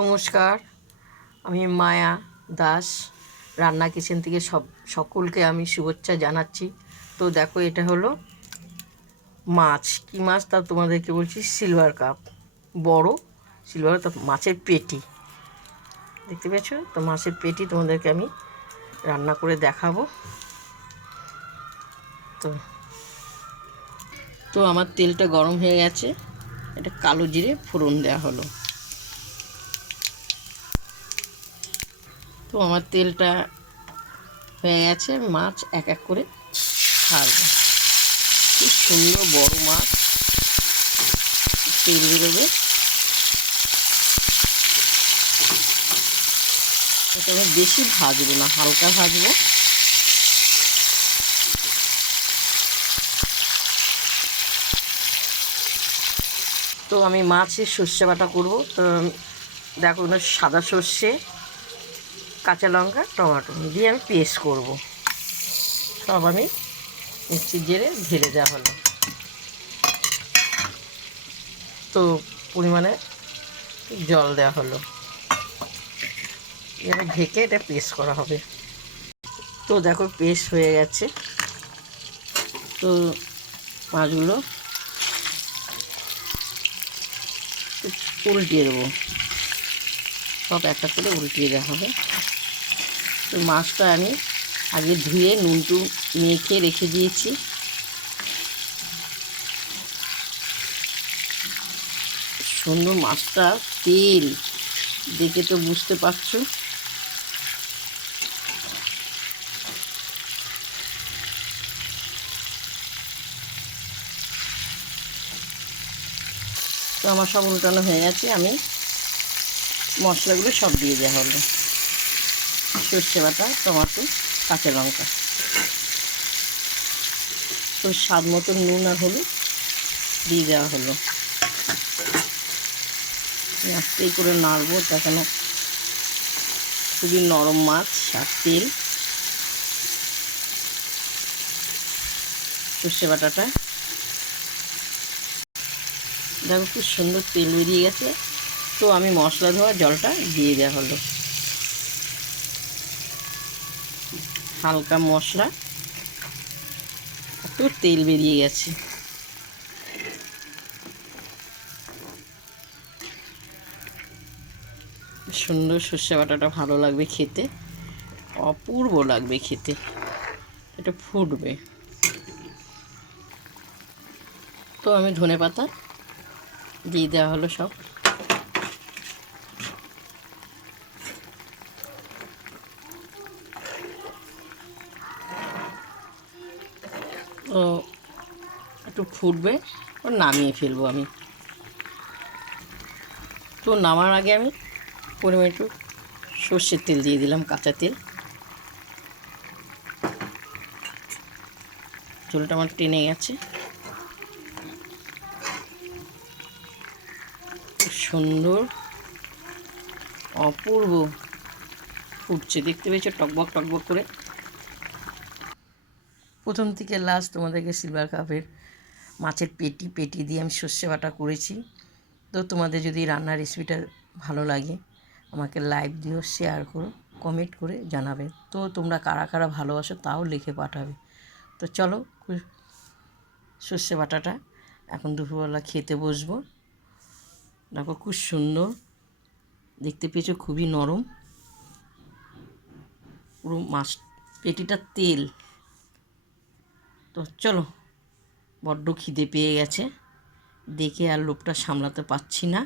নমস্কার, আমি মায়া দাস। রান্না কিচেন থেকে সকলকে আমি শুভেচ্ছা জানাচ্ছি। তো দেখো, এটা হলো মাছ। কী মাছ তা তোমাদেরকে বলছি। সিলভার কাপ, বড় সিলভার, তো মাছের পেটি দেখতে পেয়েছো। তো মাছের পেটি তোমাদেরকে আমি রান্না করে দেখাবো। তো তো আমার তেলটা গরম হয়ে গেছে, এটা কালো জিরে ফোড়ন দেওয়া হলো। তো আমার তেলটা হয়ে গেছে, মাছ এক এক করে ছাড়বো। খুব সুন্দর বড় মাছ, তেল বেরোবে। এটা আমি বেশি ভাজবো না, হালকা ভাজবো। তো আমি মাছের সর্ষে বাটা করবো। তো দেখো, সাদা সর্ষে, কাঁচা লঙ্কা, টমেটো দিয়ে আমি পেস্ট করব। সব আমি মিক্সির জেরে ঢেলে দেওয়া হলো। তো পরিমাণে জল দেওয়া হলো, এবার ঢেকে এটা পেস্ট করা হবে। তো দেখো, পেস্ট হয়ে গেছে। তো মাছগুলো উল্টিয়ে দেবো, সব একটা করে উল্টিয়ে দেওয়া হবে। তো মাছটা আমি আগে ধুয়ে নুন টুন মেখে রেখে দিয়েছি। সুন্দর মাছটা, তেল দেখে তো বুঝতে পারছো। তো আমার সব উল্টানো হয়ে গেছে, আমি মশলাগুলো সব দিয়ে দেওয়া হলো। সর্ষে বাটা, টমেটো, কাঁচা লঙ্কা। তো স্বাদ মতো নুন আর হলুদ দিয়ে দেওয়া হলো। আস্তেই করে নাড়বো, দেখানো খুবই নরম মাছ আর তেল। সর্ষে বাটাটা দেখো, খুব সুন্দর তেল বেরিয়ে গেছে। তো আমি মশলা ধোয়া জলটা দিয়ে দেওয়া হলো। হালকা মশলা, একটু তেল বেরিয়ে গেছে। সুন্দর সর্ষে বাটাটা ভালো লাগবে খেতে, অপূর্ব লাগবে খেতে। এটা ফুটবে। তো আমি ধনেপাতা দিয়ে দেওয়া হলো সব। ও একটু ফুটবে, ও নামিয়ে ফেলবো আমি। তো নামার আগে আমি পরিমাণ একটু সর্ষের তেল দিয়ে দিলাম, কাঁচা তেল। ঝোলটা আমার টেনে গেছে, খুব সুন্দর অপূর্ব ফুটছে, দেখতে পেয়েছো টকবক টকবক করে। প্রথম থেকে লাস্ট তোমাদেরকে সিলভার কাপের মাছের পেটি পেটি দিয়ে আমি সর্ষে বাটা করেছি। তো তোমাদের যদি রান্নার রেসিপিটা ভালো লাগে, আমাকে লাইক দিও, শেয়ার করো, কমেন্ট করে জানাবে। তো তোমরা কারা কারা ভালোবাসো তাও লিখে পাঠাবে। তো চলো, সর্ষে বাটাটা এখন দুপুরবেলা খেতে বসবো। দেখো, খুব সুন্দর দেখতে পেয়েছো, খুবই নরম, পুরো মাছ পেটিটা তেল। তো চলো, বড্ড খিদে পেয়ে গেছে, দেখে আর লোভটা সামলাতে পারছি না।